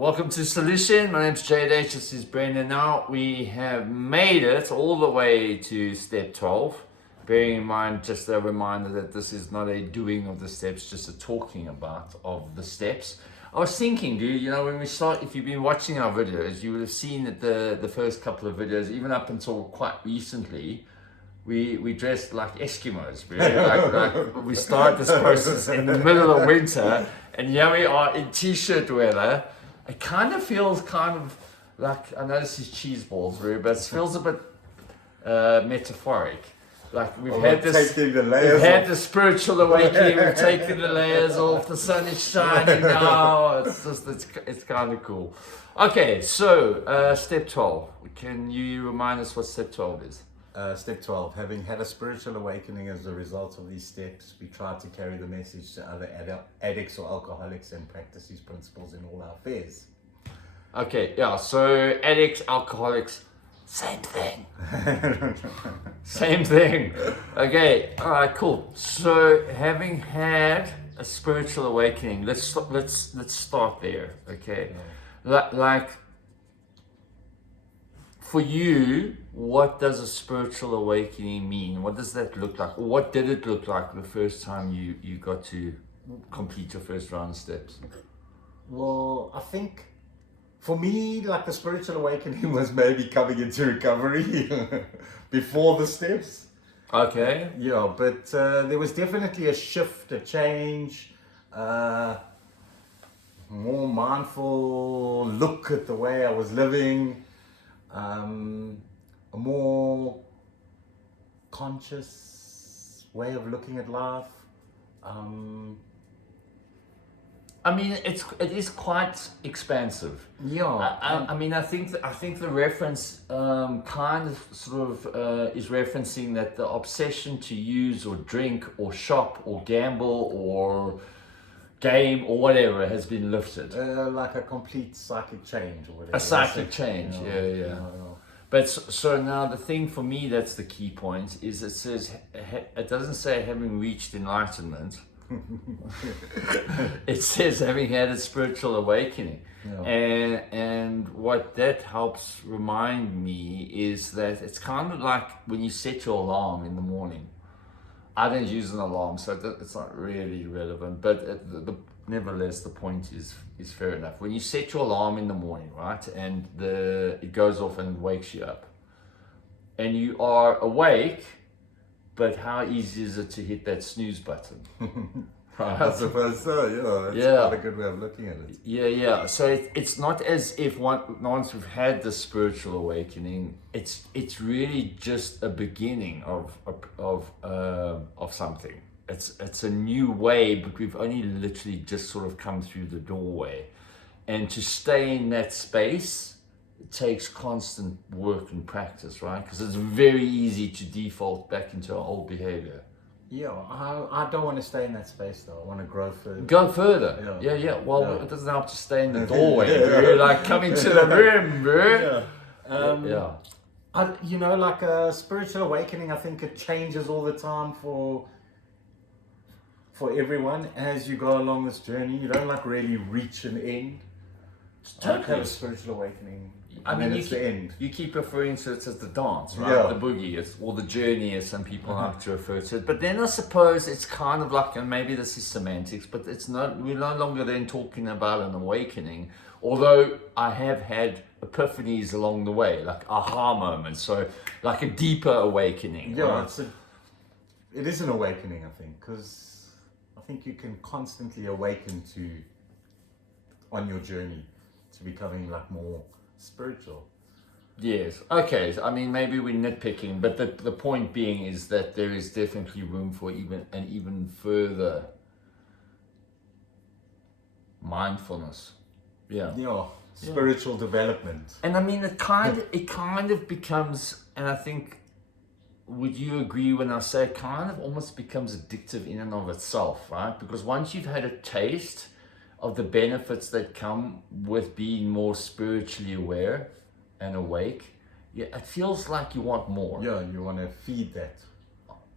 Welcome to Solution. My name's Jade H. This is Brendon. Now we have made it all the way to step 12. Bearing in mind, just a reminder that this is not a doing of the steps, just a talking about of the steps. I was thinking, dude, when we start, if you've been watching our videos, you would have seen that the first couple of videos, even up until quite recently, we dressed like Eskimos. Like we started this process in the middle of winter, and here we are in t-shirt weather. It kind of feels like, I know this is cheese balls, but it feels a bit metaphoric. Like we've had the spiritual awakening, we've taken the layers off, the sun is shining now, it's kind of cool. Okay, so step 12, can you remind us what step 12 is? Step 12, having had a spiritual awakening as a result of these steps, we try to carry the message to other addicts or alcoholics and practice these principles in all our affairs. Okay, yeah, so addicts, alcoholics, same thing. Same thing. Okay, all right, cool. So having had a spiritual awakening, let's start there, okay? Like for you, what does a spiritual awakening mean? What does that look like? Or what did it look like the first time you got to complete your first round of steps? Well, I think for me, like the spiritual awakening was maybe coming into recovery before the steps. Okay. Yeah, but there was definitely a shift, a change, more mindful look at the way I was living, a more conscious way of looking at life. I mean, it is quite expansive. Yeah. I think the reference kind of sort of is referencing that the obsession to use or drink or shop or gamble or game or whatever has been lifted. Like a complete psychic change or whatever. A psychic change, yeah. But so now the thing for me that's the key point is it doesn't say having reached enlightenment. It says having had a spiritual awakening. Yeah. And what that helps remind me is that it's kind of like when you set your alarm in the morning. I don't use an alarm, so it's not really relevant, but nevertheless the point is fair enough. When you set your alarm in the morning, right, and it goes off and wakes you up and you are awake, but how easy is it to hit that snooze button? Right? I suppose so, That's quite a good way of looking at it. Yeah. So it's not as if once we've had the spiritual awakening, it's really just a beginning of something. It's a new way, but we've only literally just sort of come through the doorway. And to stay in that space, it takes constant work and practice, right? Because it's very easy to default back into our old behavior. Yeah, I don't want to stay in that space though. I want to grow further. Go further. Yeah. Well, it doesn't help to stay in the doorway, bro. Like come into the room, bro. Like a spiritual awakening, I think it changes all the time for everyone as you go along this journey. You don't like really reach an end. Totally. Have a spiritual awakening. I mean, it's the end. You keep referring to it as the dance, right? Yeah. The boogie, or the journey, as some people like to refer to it. But then I suppose it's kind of like, and maybe this is semantics, but we're no longer then talking about an awakening. Although I have had epiphanies along the way, like aha moments, so like a deeper awakening. Yeah, right? it is an awakening, I think, because I think you can constantly awaken on your journey to becoming like more spiritual. Yes. Okay. I mean, maybe we're nitpicking, but the point being is that there is definitely room for even further mindfulness. Yeah. Yeah. Spiritual development. And I mean, it kind of becomes, and I think, would you agree when I say it kind of almost becomes addictive in and of itself, right? Because once you've had a taste of the benefits that come with being more spiritually aware and awake, it feels like you want more. Yeah, you want to feed that.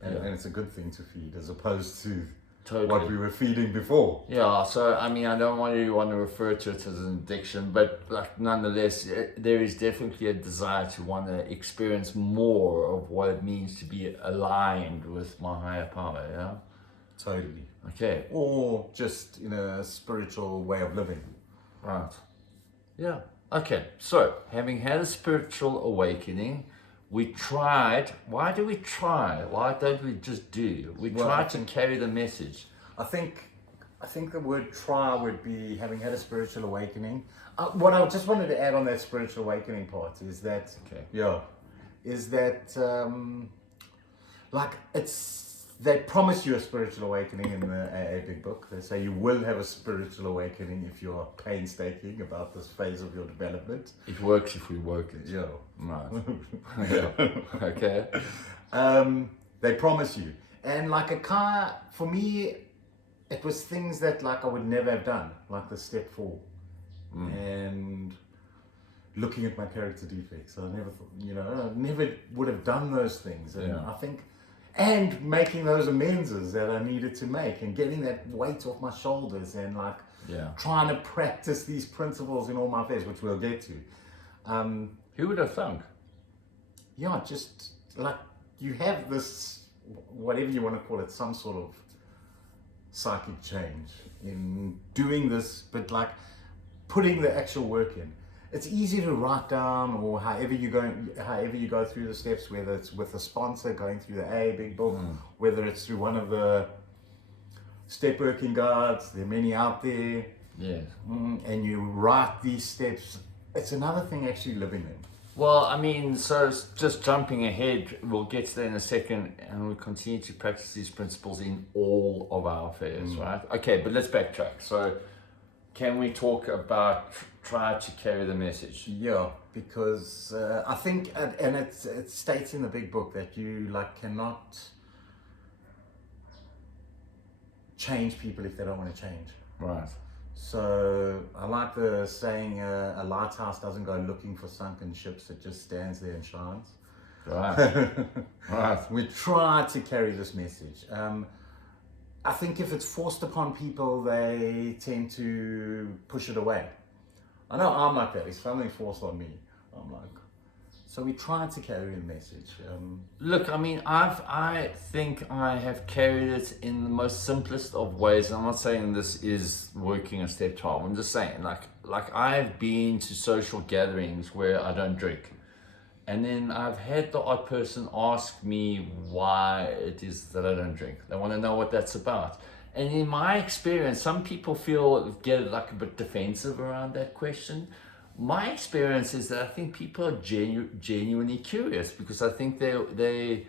And it's a good thing to feed as opposed to Totally. what we were feeding before. Yeah, so I mean, I don't want to refer to it as an addiction, but like nonetheless, there is definitely a desire to want to experience more of what it means to be aligned with my higher power. Yeah. Totally. Okay. Or just in a spiritual way of living. Right. Yeah. Okay. So, having had a spiritual awakening, we tried. Why do we try? Why don't we just do? We try to carry the message. I think the word try would be having had a spiritual awakening. What I just wanted to add on that spiritual awakening part is that, like they promise you a spiritual awakening in the AA Big Book. They say you will have a spiritual awakening if you are painstaking about this phase of your development. It works if we work it. Yeah. Right. Yeah. Okay. They promise you. And like a car, for me, it was things that like I would never have done, like the step 4. And looking at my character defects. I never thought, I never would have done those things. And I think, and making those amends that I needed to make and getting that weight off my shoulders and like trying to practice these principles in all my affairs, which we'll get to. Who would have thunk? Yeah, just like you have this, whatever you want to call it, some sort of psychic change in doing this, but like putting the actual work in. It's easy to write down, or however you go through the steps, whether it's with a sponsor, going through the AA Big Book, whether it's through one of the step working guides. There are many out there. Yes. And you write these steps. It's another thing actually living them. Well, I mean, so just jumping ahead, we'll get to that in a second, and we'll continue to practice these principles in all of our affairs, right? Okay, but let's backtrack. So, can we talk about try to carry the message? Yeah, because I think, and it states in the Big Book that you like cannot change people if they don't want to change. Right. So I like the saying, a lighthouse doesn't go looking for sunken ships, it just stands there and shines. Right. Right. We try to carry this message. I think if it's forced upon people, they tend to push it away. I know I'm like that. If something's forced on me, I'm like, so we try to carry the message. Look, I mean, I think I have carried it in the most simplest of ways. I'm not saying this is working a step 12. I'm just saying, like I've been to social gatherings where I don't drink. And then I've had the odd person ask me why it is that I don't drink. They want to know what that's about. And in my experience, some people get like a bit defensive around that question. My experience is that I think people are genuinely curious, because I think they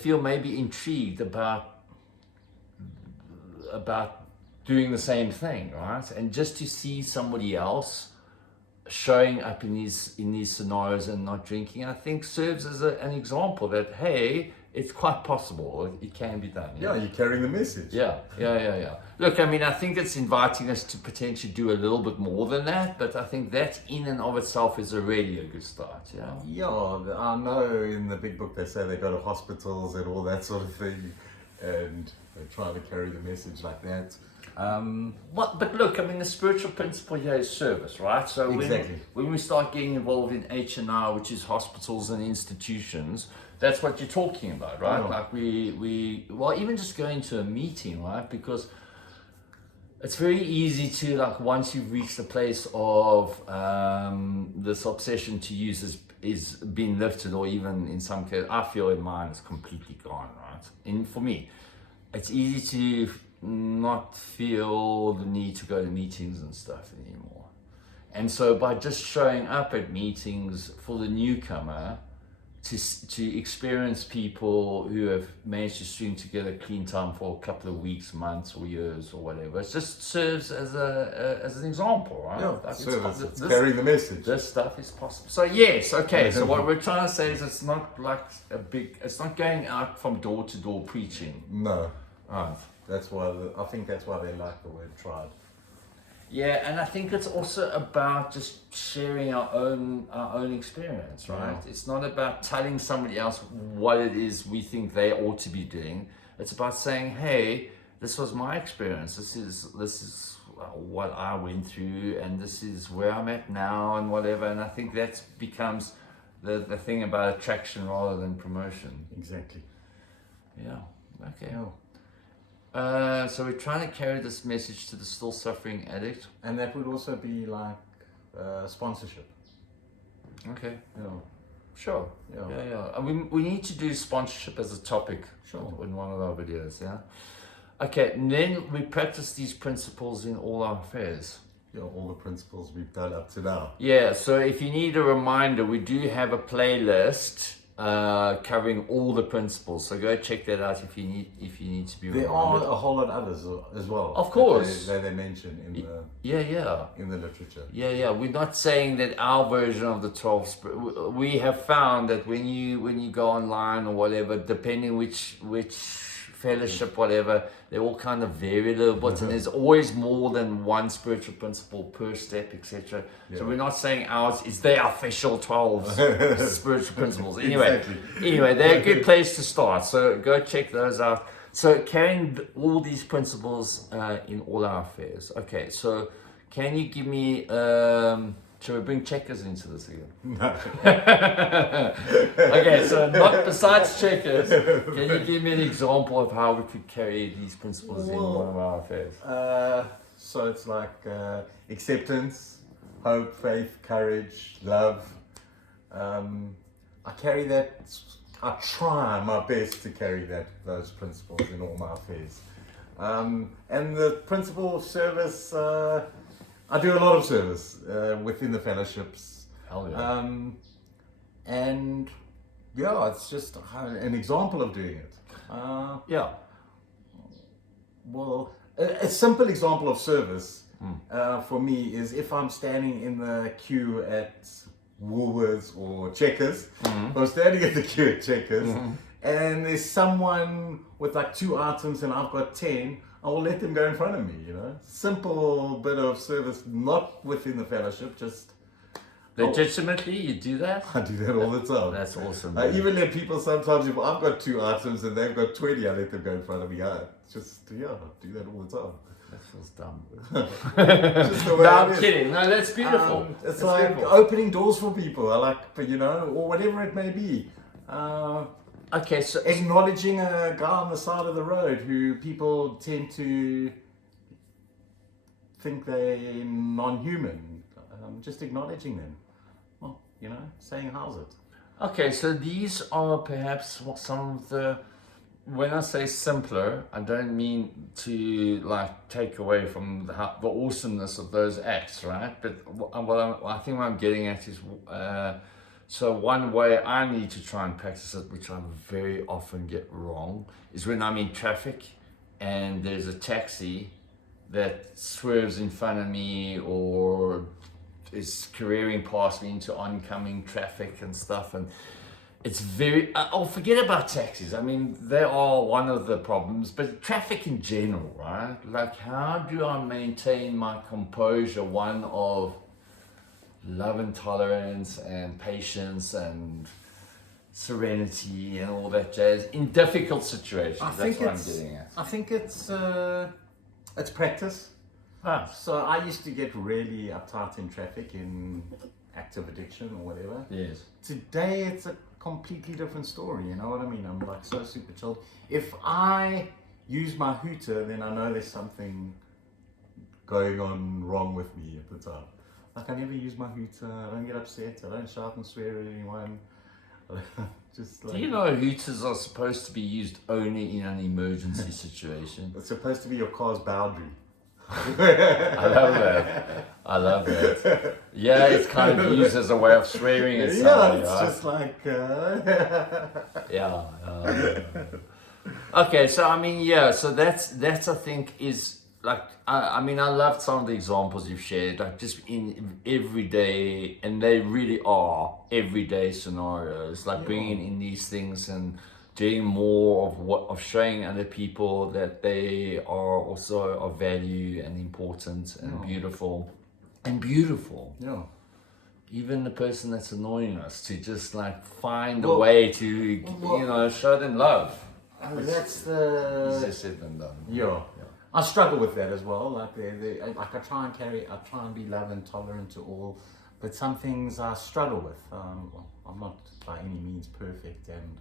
feel maybe intrigued about doing the same thing, right? And just to see somebody else showing up in these scenarios and not drinking, I think serves as an example that, hey, it's quite possible, it can be done. Yeah, you're carrying the message. Yeah. Look, I mean, I think it's inviting us to potentially do a little bit more than that, but I think that in and of itself is already a good start, yeah? Yeah, I know in the Big Book they say they go to hospitals and all that sort of thing, and they try to carry the message like that. But look, I mean, the spiritual principle here is service, right? So exactly. when we start getting involved in H&R, which is hospitals and institutions, that's what you're talking about, right? Oh. Like well, even just going to a meeting, right? Because it's very easy to, like, once you've reached the place of this obsession to use is being lifted, or even in some cases, I feel in mine is completely gone, right? And for me, it's easy to not feel the need to go to meetings and stuff anymore. And so by just showing up at meetings for the newcomer, to experience people who have managed to string together clean time for a couple of weeks, months, or years, or whatever, it just serves as an example, right? Yeah, like it's carrying the message. This stuff is possible. So yes, okay. So what we're trying to say is it's not like it's not going out from door to door preaching. No. Right. That's why I think that's why they like the word tried. Yeah, and I think it's also about just sharing our own experience, right? Yeah. It's not about telling somebody else what it is we think they ought to be doing. It's about saying, hey, this was my experience. This is what I went through, and this is where I'm at now, and whatever. And I think that becomes the thing about attraction rather than promotion. Exactly. Yeah. Okay. Yeah. So we're trying to carry this message to the still suffering addict. And that would also be like sponsorship. Okay. Yeah. Sure. Yeah. And we need to do sponsorship as a topic. Sure. In one of our videos. Yeah. Okay. And then we practice these principles in all our affairs. Yeah, all the principles we've done up to now. Yeah. So if you need a reminder, we do have a playlist covering all the principles. So go check that out if you need to be reminded. There are a whole lot of others as well. Of course. That they mention in the literature. Yeah. We're not saying that our version of the 12. We have found that when you go online or whatever, depending which fellowship, whatever, they all kind of vary a little bit, and there's always more than one spiritual principle per step, etc. So we're not saying ours is the official 12 spiritual principles. Anyway, they're a good place to start. So go check those out. So carrying all these principles in all our affairs. Okay, so can you give me shall we bring checkers into this again? No. Okay, so not besides checkers, can you give me an example of how we could carry these principles in one of our affairs? So it's like acceptance, hope, faith, courage, love. I carry that. I try my best to carry those principles in all my affairs. And the principle of service. I do a lot of service within the fellowships. Hell yeah. And yeah, it's just an example of doing it. Well, a simple example of service for me is if I'm standing in the queue at Woolworths or Checkers. Mm-hmm. I'm standing at the queue at Checkers, and there's someone with like 2 items and I've got 10. I will let them go in front of me, Simple bit of service, not within the fellowship, just... Legitimately, you do that? I do that all the time. That's awesome. I even let people sometimes, if I've got 2 items and they've got 20, I let them go in front of me. I do that all the time. That feels dumb. Just the way No, I'm it is. kidding. No, that's beautiful. It's that's like beautiful. opening doors for people. I like, or whatever it may be. Okay, so Acknowledging a guy on the side of the road who people tend to think they're non-human. Just acknowledging them. Well, saying how's it. Okay, so these are perhaps some of the. When I say simpler, I don't mean to like take away from the awesomeness of those acts, right? But I think what I'm getting at is. So one way I need to try and practice it, which I very often get wrong, is when I'm in traffic and there's a taxi that swerves in front of me or is careering past me into oncoming traffic and stuff. And it's forget about taxis. I mean, they are one of the problems, but traffic in general, right? Like, how do I maintain my composure, one of love and tolerance and patience and serenity and all that jazz in difficult situations? That's what I'm getting at. I think it's practice. So I used to get really uptight in traffic, in active addiction or whatever. Yes. Today it's a completely different story, you know what I mean? I'm like so super chilled. If I use my hooter, then I know there's something going on wrong with me at the time. Like, I never use my hooter, I don't get upset, I don't shout and swear at anyone. Just like... Do you know hooters are supposed to be used only in an emergency situation? It's supposed to be your car's boundary. I love that. Yeah, it's kind of used as a way of swearing at somebody, it's right? just like... Okay, so I mean, so that's I think is like, I mean, I loved some of the examples you've shared, like just in everyday, and they really are everyday scenarios, like bringing in these things and doing more of showing other people that they are also of value and important and beautiful. Yeah. Even the person that's annoying us, to just like find a way to, show them love. That's the... Easier said than done. Yeah. I struggle with that as well. Like I try and be love and tolerant to all, but some things I struggle with. I'm not by any means perfect and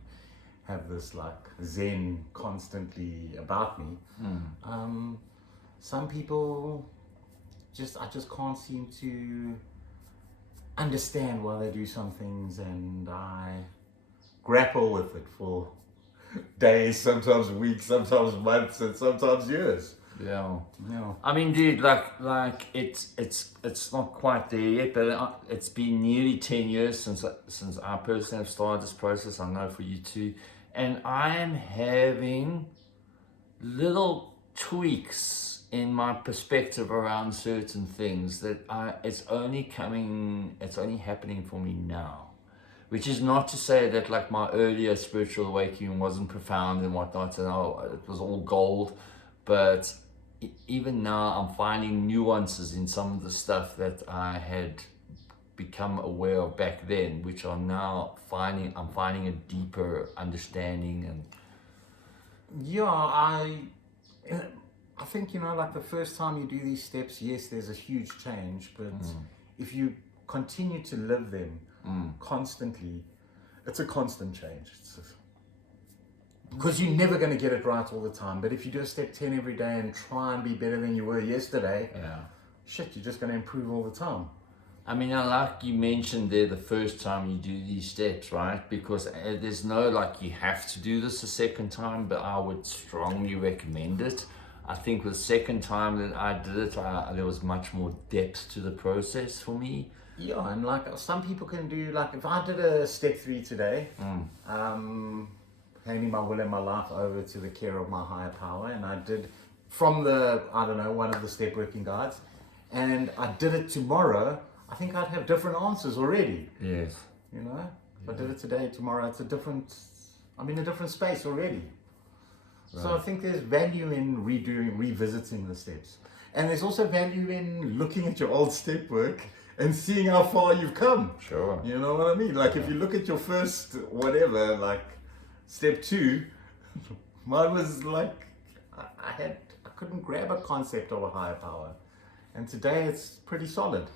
have this like zen constantly about me. Some people I just can't seem to understand why they do some things, and I grapple with it for days, sometimes weeks, sometimes months, and sometimes years. Yeah. Yeah. I mean, dude, like it's not quite there yet, but it's been nearly 10 years since I personally have started this process. I know for you too, and I am having little tweaks in my perspective around certain things that it's only happening for me now, which is not to say that like my earlier spiritual awakening wasn't profound and whatnot, and it was all gold, but even now I'm finding nuances in some of the stuff that I had become aware of back then, which are now I'm finding a deeper understanding. And yeah, I think, like the first time you do these steps, yes, there's a huge change, but if you continue to live them constantly, it's a constant change. Because you're never going to get it right all the time. But if you do a step 10 every day and try and be better than you were yesterday, you're just going to improve all the time. I mean, like you mentioned there, the first time you do these steps, right? Because there's no like you have to do this a second time, but I would strongly recommend it. I think the second time that I did it, there was much more depth to the process for me. Yeah, and like some people can do, like if I did a step 3 today, handing my will and my life over to the care of my higher power, and I did from one of the step working guides, and I did it tomorrow, I think I'd have different answers already. Yes. If I did it today, tomorrow, I'm in a different space already. Right. So I think there's value in revisiting the steps. And there's also value in looking at your old step work and seeing how far you've come. Sure. You know what I mean? Like if you look at your first whatever, like step 2, mine was like I couldn't grab a concept of a higher power, and today it's pretty solid.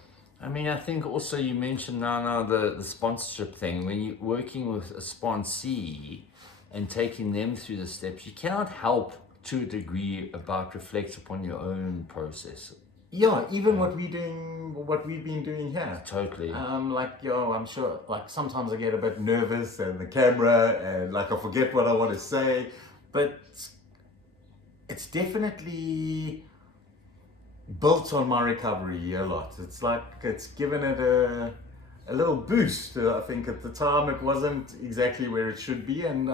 I mean, I think also you mentioned now the sponsorship thing. When you're working with a sponsee and taking them through the steps, you cannot help to a degree about reflect upon your own process. Yeah, even what we've been doing here. Totally. I'm sure, like sometimes I get a bit nervous and the camera and like I forget what I want to say, but it's definitely built on my recovery a lot. It's like it's given it a little boost. I think at the time it wasn't exactly where it should be, and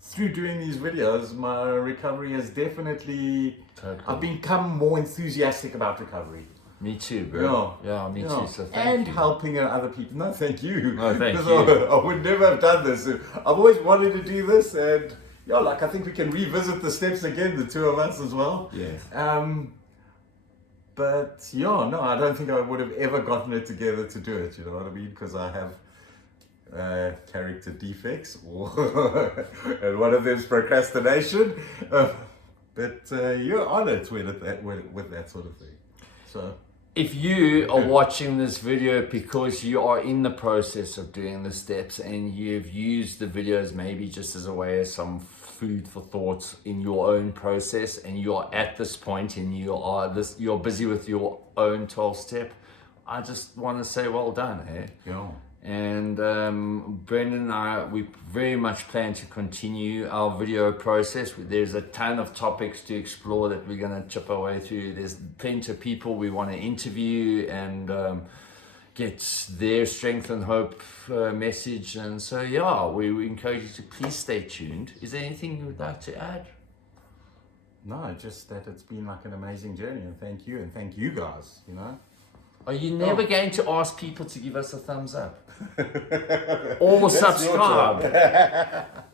through doing these videos, my recovery has definitely. Totally. I've become more enthusiastic about recovery. Me too, bro. Yeah, me too. So thank you. And helping other people. No, thank you. No, thank because you. I would never have done this. I've always wanted to do this, and I think we can revisit the steps again, the two of us as well. Yes. But I don't think I would have ever gotten it together to do it. You know what I mean? Because I have character defects, and one of them is procrastination. But you're on it with that sort of thing. So if you are watching this video because you are in the process of doing the steps and you've used the videos maybe just as a way of some food for thought in your own process, and you're at this point and you're busy with your own 12 step, I just want to say well done. Yeah. And Brendon and I, we very much plan to continue our video process. There's a ton of topics to explore that we're going to chip our way through. There's plenty of people we want to interview and get their strength and hope message. And so, we encourage you to please stay tuned. Is there anything you would like to add? No, just that it's been like an amazing journey, and thank you, and thank you guys, Are you never going to ask people to give us a thumbs up? Or subscribe?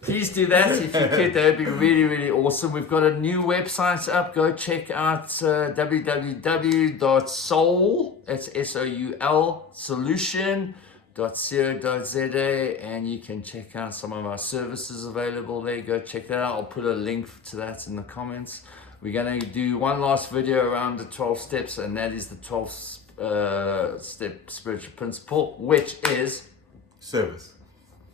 Please do that if you could. That would be really, really awesome. We've got a new website up. Go check out www.soul, that's SOUL, solution.co.za, and you can check out some of our services available there. Go check that out. I'll put a link to that in the comments. We're going to do one last video around the 12 steps, and that is the 12th step spiritual principle, which is service.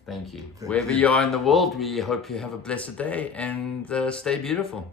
thank you. Wherever you are in the world, we hope you have a blessed day and stay beautiful.